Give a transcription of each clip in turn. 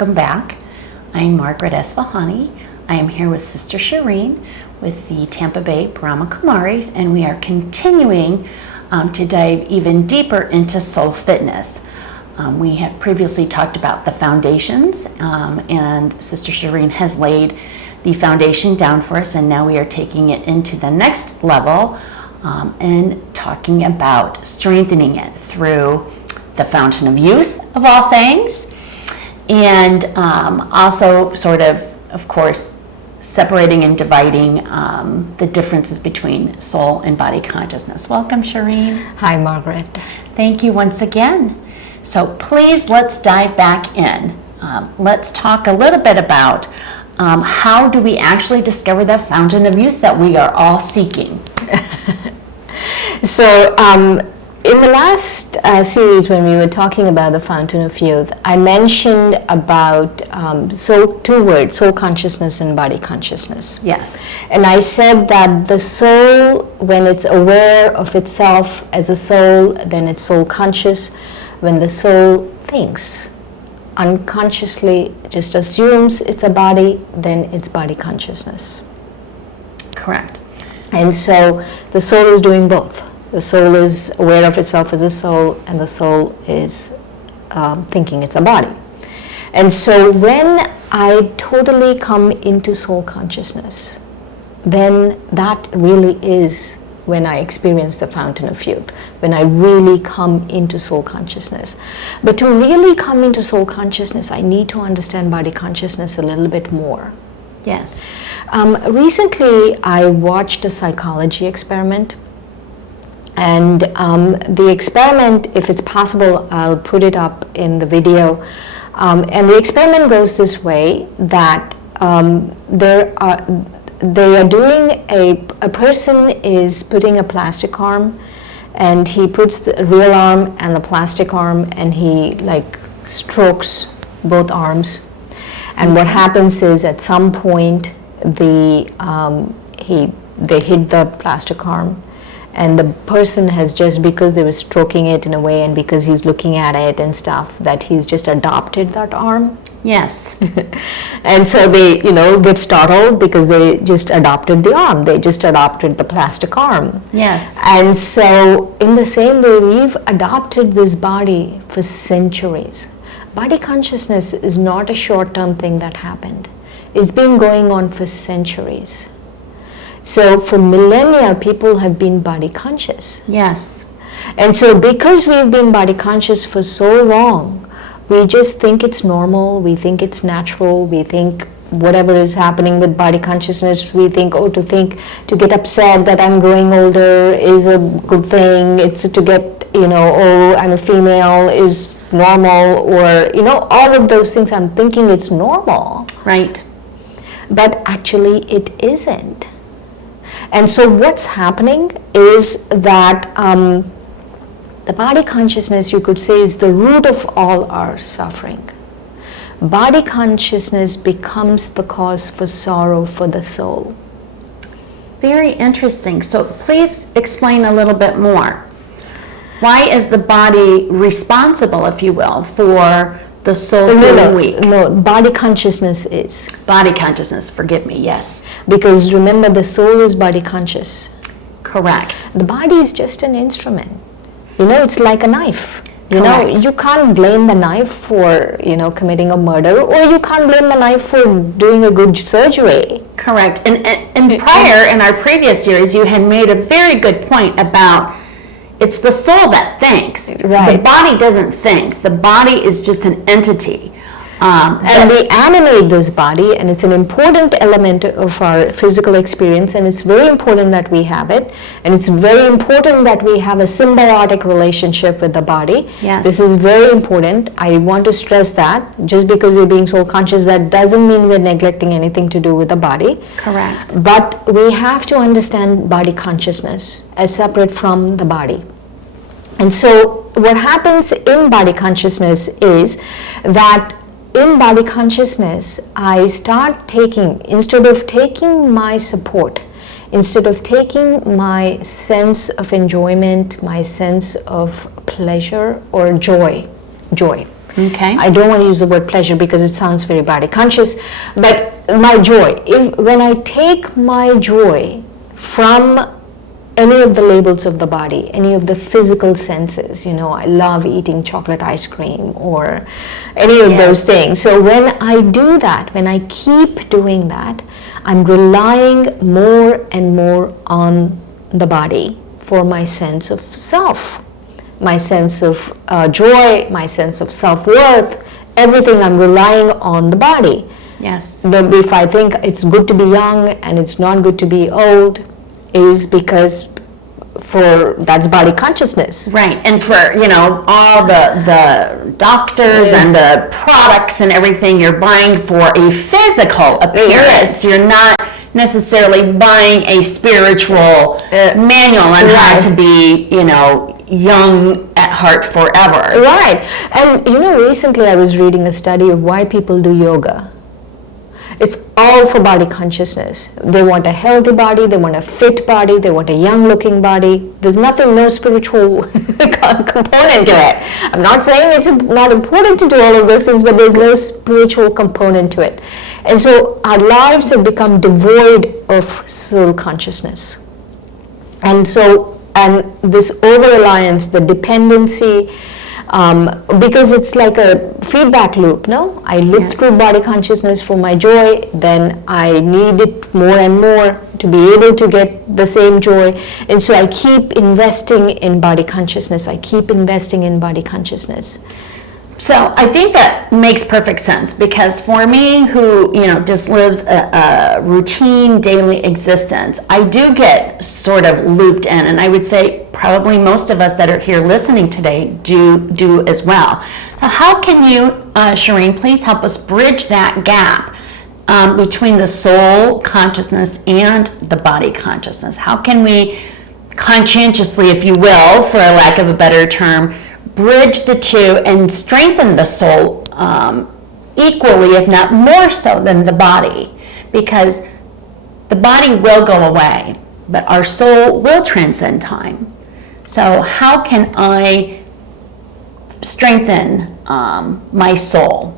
welcome back. I'm Margaret Esfahani. I am here with Sister Shireen with the Tampa Bay Brahma Kumaris, and we are continuing to dive even deeper into soul fitness. We had previously talked about the foundations, and Sister Shireen has laid the foundation down for us, and now we are taking it into the next level and talking about strengthening it through the fountain of youth, of all things, and also sort of course, separating and dividing the differences between soul and body consciousness. Welcome, Shireen. Hi, Margaret. Thank you once again. So please, let's dive back in. Let's talk a little bit about how do we actually discover the fountain of youth that we are all seeking? So, in the last series, when we were talking about the fountain of youth, I mentioned about two words, soul consciousness and body consciousness. Yes. And I said that the soul, when it's aware of itself as a soul, then it's soul conscious. When the soul thinks, unconsciously just assumes it's a body, then it's body consciousness. Correct. And so the soul is doing both. The soul is aware of itself as a soul, and the soul is thinking it's a body. And so when I totally come into soul consciousness, then that really is when I experience the fountain of youth, when I really come into soul consciousness. But to really come into soul consciousness, I need to understand body consciousness a little bit more. Yes. Recently, I watched a psychology experiment. And the experiment, if it's possible, I'll put it up in the video. And the experiment goes this way, that they are doing a person is putting a plastic arm, and he puts the real arm and the plastic arm, and he like strokes both arms. And what happens is, at some point, they hit the plastic arm, and the person has just, because they were stroking it in a way, and because he's looking at it and stuff, that he's just adopted that arm. Yes. And so they, get startled because they just adopted the arm. They just adopted the plastic arm. Yes. And so in the same way, we've adopted this body for centuries. Body consciousness is not a short-term thing that happened. It's been going on for centuries. So for millennia, people have been body conscious. Yes. And so because we've been body conscious for so long, we just think it's normal, we think it's natural, we think whatever is happening with body consciousness, we think, to get upset that I'm growing older is a good thing. It's to get, I'm a female is normal, or, all of those things. I'm thinking it's normal. Right. But actually it isn't. And so what's happening is that the body consciousness, you could say, is the root of all our suffering. Body consciousness becomes the cause for sorrow for the soul. Very interesting. So please explain a little bit more. Why is the body responsible, if you will, for the soul feeling weak? No, body consciousness is. Body consciousness, forgive me, yes. Because remember, the soul is body conscious. Correct. The body is just an instrument. It's like a knife. Correct. You can't blame the knife for, committing a murder, or you can't blame the knife for doing a good surgery. Correct. And prior, in our previous series, you had made a very good point about it's the soul that thinks. Right. The body doesn't think. The body is just an entity. And we animate this body, and it's an important element of our physical experience, and it's very important that we have it, and it's very important that we have a symbiotic relationship with the body. Yes. This is very important. I want to stress that. Just because we're being soul conscious, that doesn't mean we're neglecting anything to do with the body. Correct. But we have to understand body consciousness as separate from the body. And so what happens in body consciousness is that in body consciousness, I start taking, instead of taking my support, instead of taking my sense of enjoyment, my sense of pleasure or joy, Okay. I don't want to use the word pleasure because it sounds very body conscious, but my joy. When I take my joy from any of the labels of the body, any of the physical senses, I love eating chocolate ice cream or any of those things. So when I do that, when I keep doing that, I'm relying more and more on the body for my sense of self, my sense of joy, my sense of self-worth, everything. I'm relying on the body. Yes. But if I think it's good to be young and it's not good to be old, is because that's body consciousness. Right, and for all the doctors and the products and everything, you're buying for a physical appearance. You're not necessarily buying a spiritual manual on how to be young at heart forever. Right, and recently I was reading a study of why people do yoga. It's all for body consciousness. They want a healthy body, they want a fit body, they want a young looking body. There's no spiritual component to it. I'm not saying it's not important to do all of those things, but there's no spiritual component to it. And so our lives have become devoid of soul consciousness. And this over-reliance, the dependency, because it's like a feedback loop, no? I look through body consciousness for my joy, then I need it more and more to be able to get the same joy. And so I keep investing in body consciousness. So I think that makes perfect sense, because for me, who just lives a routine daily existence, I do get sort of looped in, and I would say probably most of us that are here listening today do as well. So how can you, Shireen, please help us bridge that gap between the soul consciousness and the body consciousness? How can we conscientiously, if you will, for a lack of a better term, bridge the two and strengthen the soul equally, if not more so, than the body? Because the body will go away, but our soul will transcend time. So how can I strengthen my soul?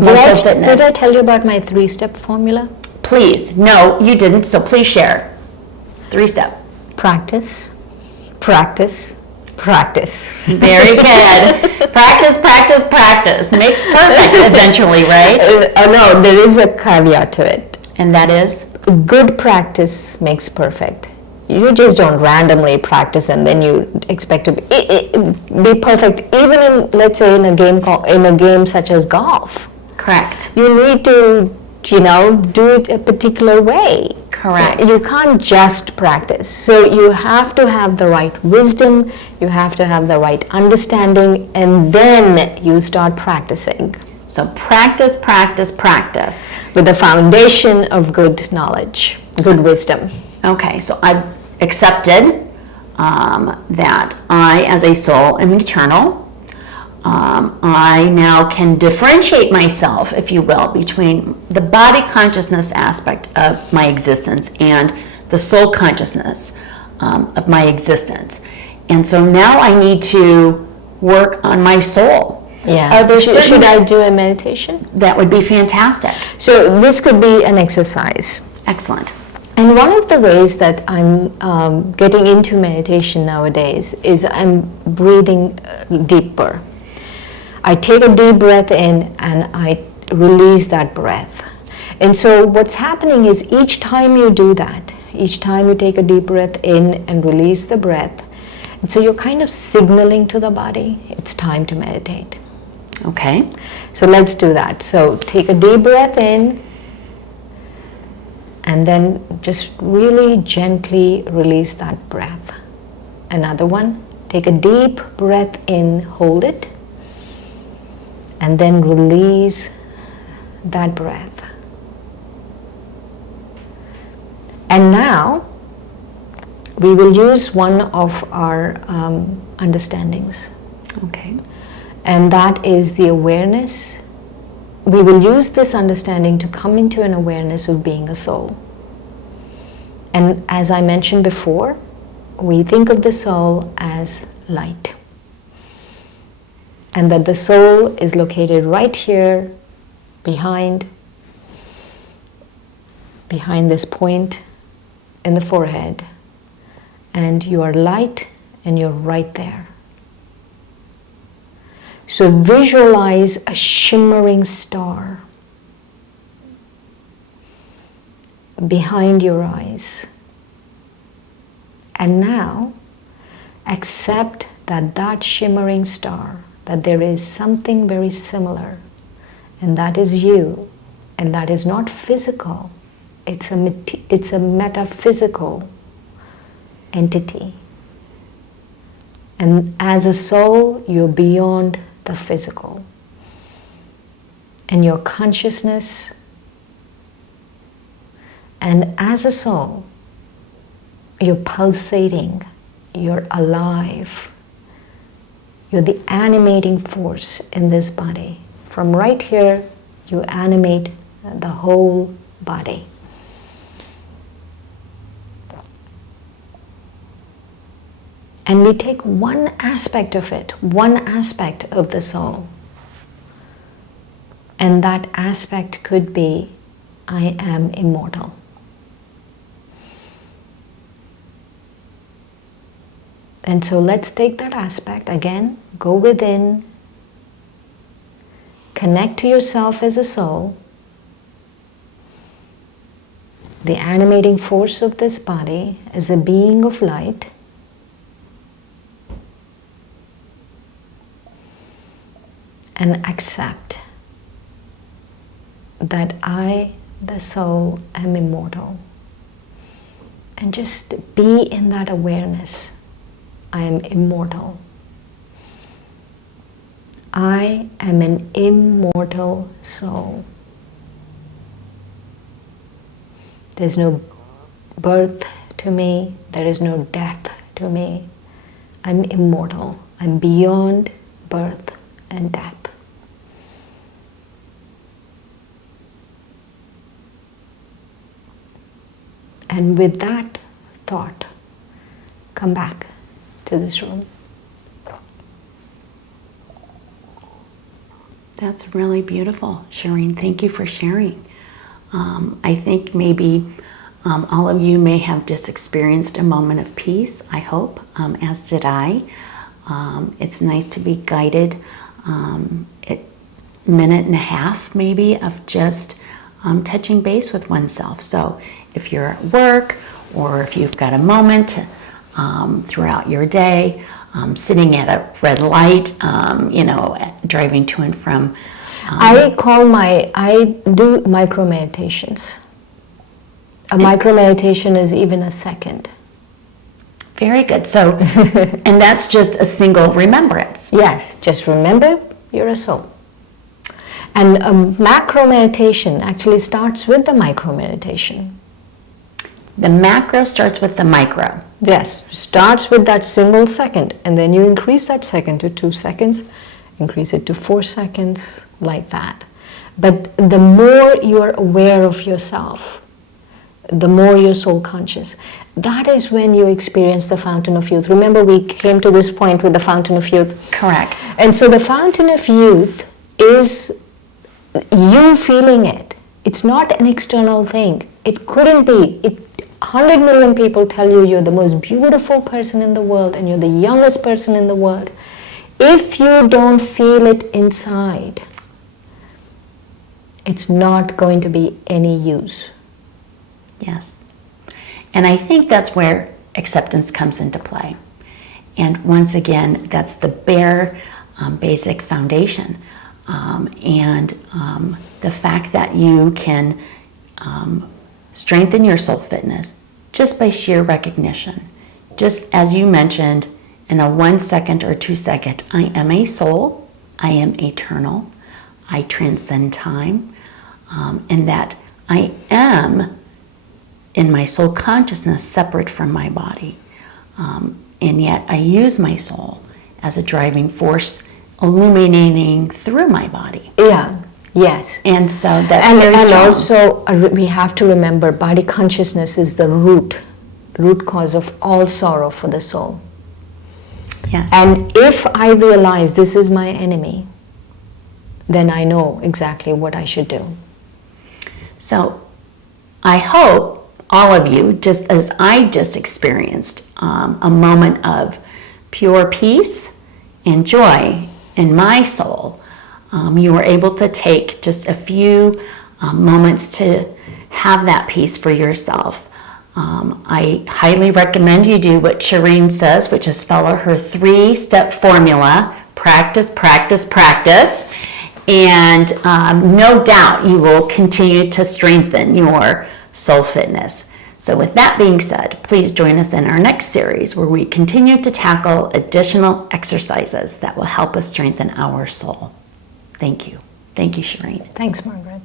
Did I tell you about my 3-step formula? Please. No, you didn't, so please share. 3-step. Practice, practice, practice. Very good. Practice, practice, practice. Makes perfect eventually, right? No, there is a caveat to it. And that is? Good practice makes perfect. You just don't randomly practice and then you expect to be perfect. Even in, let's say, in a game such as golf. Correct. You need to, do it a particular way. Correct. You can't just practice. So you have to have the right wisdom, you have to have the right understanding, and then you start practicing. So practice, practice, practice. With the foundation of good knowledge, good wisdom. Okay, so I've accepted that I, as a soul, am eternal. I now can differentiate myself, if you will, between the body consciousness aspect of my existence and the soul consciousness of my existence. And so now I need to work on my soul. Yeah. Should I do a meditation? That would be fantastic. So this could be an exercise. Excellent. And one of the ways that I'm getting into meditation nowadays is I'm breathing deeper. I take a deep breath in and I release that breath. And so what's happening is each time you do that, each time you take a deep breath in and release the breath, and so you're kind of signaling to the body, it's time to meditate. Okay. So let's do that. So take a deep breath in and then just really gently release that breath. Another one, take a deep breath in, hold it, and then release that breath. And now we will use one of our understandings. Okay. And that is the awareness. We will use this understanding to come into an awareness of being a soul. And as I mentioned before, we think of the soul as light. and that the soul is located right here behind this point in the forehead, and you are light and you're right there. So visualize a shimmering star behind your eyes. And now accept that shimmering star, that there is something very similar, and that is you, and that is not physical. It's a metaphysical entity. And as a soul, you're beyond the physical. And your consciousness, and as a soul, you're pulsating, you're alive. You're the animating force in this body. From right here, you animate the whole body. And we take one aspect of it, one aspect of the soul. And that aspect could be, I am immortal. And so let's take that aspect again, go within, connect to yourself as a soul, the animating force of this body as a being of light. And accept that I, the soul, am immortal. And just be in that awareness. I am immortal. I am an immortal soul. There's no birth to me. There is no death to me. I'm immortal. I'm beyond birth and death. And with that thought, come back to this room. That's really beautiful, Shireen. Thank you for sharing. I think maybe all of you may have just experienced a moment of peace, I hope, as did I. It's nice to be guided a minute and a half maybe of just touching base with oneself. So if you're at work or if you've got a moment throughout your day, sitting at a red light, driving to and from. I do micro meditations. A micro meditation is even a second. Very good. So, and that's just a single remembrance. Yes, just remember you're a soul. And a macro meditation actually starts with the micro meditation. The macro starts with the micro. Yes, starts with that single second, and then you increase that second to 2 seconds, increase it to 4 seconds, like that. But the more you are aware of yourself, the more you're soul conscious. That is when you experience the fountain of youth. Remember, we came to this point with the fountain of youth. Correct. And so the fountain of youth is you feeling it. It's not an external thing. It couldn't be. 100 million people tell you you're the most beautiful person in the world and you're the youngest person in the world. If you don't feel it inside, it's not going to be any use. Yes. And I think that's where acceptance comes into play. And once again, that's the bare basic foundation. The fact that you can strengthen your soul fitness just by sheer recognition. Just as you mentioned, in a 1 second or 2 second, I am a soul, I am eternal, I transcend time, and that I am in my soul consciousness separate from my body. And yet I use my soul as a driving force illuminating through my body. Yeah. Yes. And so that's very strong. And also we have to remember body consciousness is the root cause of all sorrow for the soul. Yes. And if I realize this is my enemy, then I know exactly what I should do. So I hope all of you, just as I just experienced, a moment of pure peace and joy in my soul, you were able to take just a few moments to have that peace for yourself. I highly recommend you do what Shireen says, which is follow her 3-step formula: practice, practice, practice. And no doubt you will continue to strengthen your soul fitness. So with that being said, please join us in our next series where we continue to tackle additional exercises that will help us strengthen our soul. Thank you. Thank you, Shireen. Thanks, Margaret.